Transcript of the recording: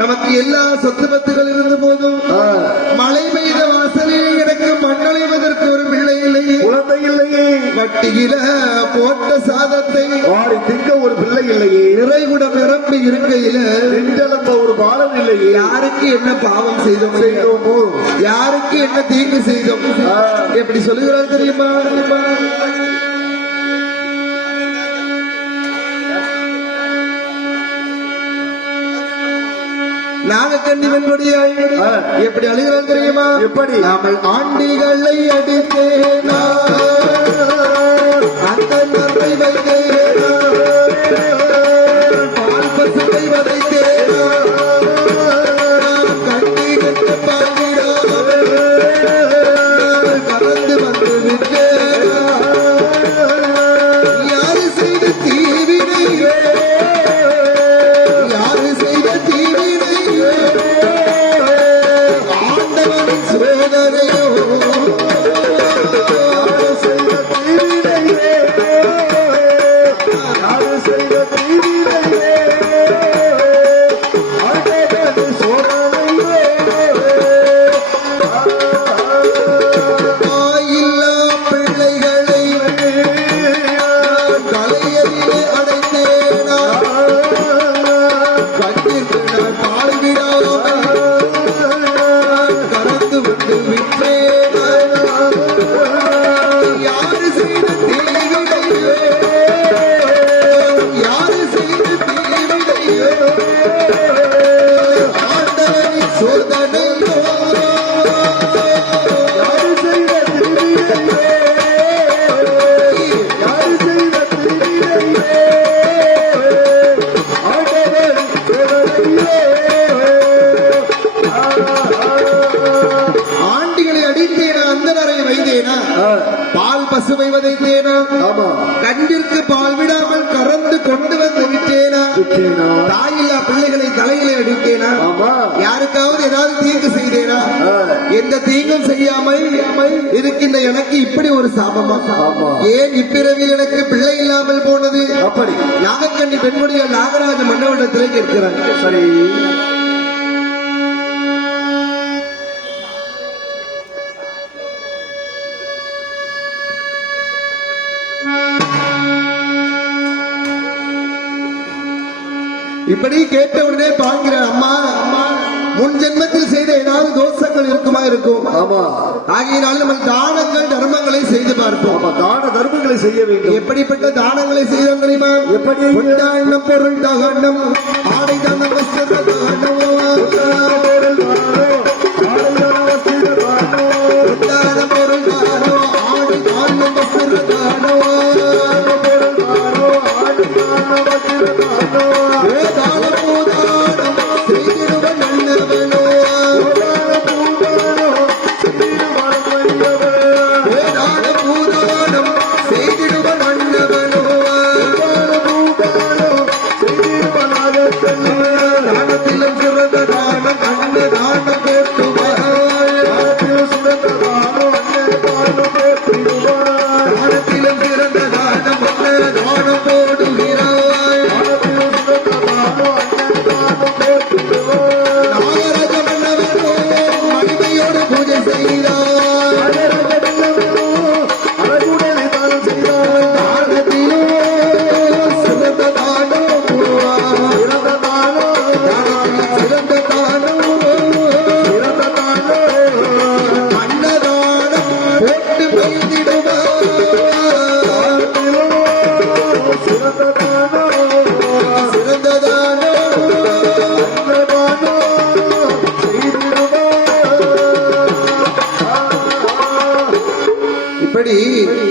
நமக்கு எல்லா சொத்து பத்துகள் இருந்த போதும் மழை பெய்த வாசலில் எனக்கு மண்ணடைவதற்கு ஒரு பிள்ளை இல்லையே, குழந்தை இல்லையே, வட்டியில போட்ட சாதத்தை வாரி திங்க ஒரு பிள்ளை இல்லையே, நிறைகுடம் நிரம்பி இருக்கையில நெஞ்சளந்த ஒரு பாலம் இல்லையே. யாருக்கு என்ன பாவம் செய்தோமோ, யாருக்கு என்ன தீங்கு செய்தோம் எப்படி சொல்லுகிறார் தெரியுமா? நாகக்கண்ணிவனுடைய எப்படி அழுகிறான் தெரியுமா? எப்படி? நாமல் ஆண்டிகளை அடித்தேனா அந்த நன்மை வைத்தேனா பால் பசுவை வதைத்தேனா கட்டி கட்டு பாண்டிடா கலந்து வந்து விட்டேனா யாரு செய்த தீவினையே, யாரு செய்த தீவினையே ஆண்டவனின் சோதனையோ, யாரு செய்த தீவினையே, யாரு செய்த தீவினையே ஆண்டவனின் சோதனையே. தாயில்லா பிள்ளைகளை தலையிலே அடைத்தேனா கட்டிற்கு நான் பாழ்விடாமல் கறந்து வந்து விட்டேனா யாரு செய்த தீவினையே, யாரு செய்த தீவினையே ஆண்டவனின் சோதனையோ, யாரு செய்த தீவினையே, யாரு செய்த தீவினையே ஆண்டவனின் சோதனையே. ஆண்டிகளை அடித்தேனா அந்தனரை வைத்தேனா பால் பசுவை வதைத்தேனா ஆமா, கண்டிற்கு பால் விடாமல் கறந்து கொண்டு வந்து விட்டேனா விட்டேனா? தாயில்லா பிள்ளைகளை தலையிலே அடித்தேனா ஆமா, யாருக்காவது ஏதாவது தீங்கு செய்தேனா எந்த தீங்கும் செய்யாமல் இருக்கின்ற எனக்கு இப்படி ஒரு சாபமா? ஆமா. ஏன் இப்பிறவில் எனக்கு பிள்ளை இல்லாமல் போனது? அப்படி நாகக்கண்ணி பெண்முடிய நாகராஜ மன்னவனிடத்திலே கேட்கிறான். சரி. இப்படி கேட்ட உடனே பாங்கிறான், அம்மா முன் ஜென்மத்தில் செய்த ஏதாவது தோஷங்கள் இருக்குமா? இருக்கும். ஆமா, ஆகையினால் நம்ம தானங்கள் தர்மங்களை செய்து பார்ப்போம். ஆமா, தான தர்மங்களை செய்ய வேண்டும். எப்படிப்பட்ட தானங்களை செய்தோம் தெரியுமா? எப்படி? உண்டான பொருள் தகனம், ஆடை தானம், வஸ்திர தகனம், உண்டான பொருள் தானம், ஆடை தானம், வஸ்திர தகனம், தான பூதானம் செய்திடுவ நல்லவனோ, தான பூதானம் செய்திடுவ நல்லவனோ, தானத்திலும் சிறந்த தானம் அன்ன தானம் கேட்டுவாய், தானத்திலும் சிறந்த தானம் சரி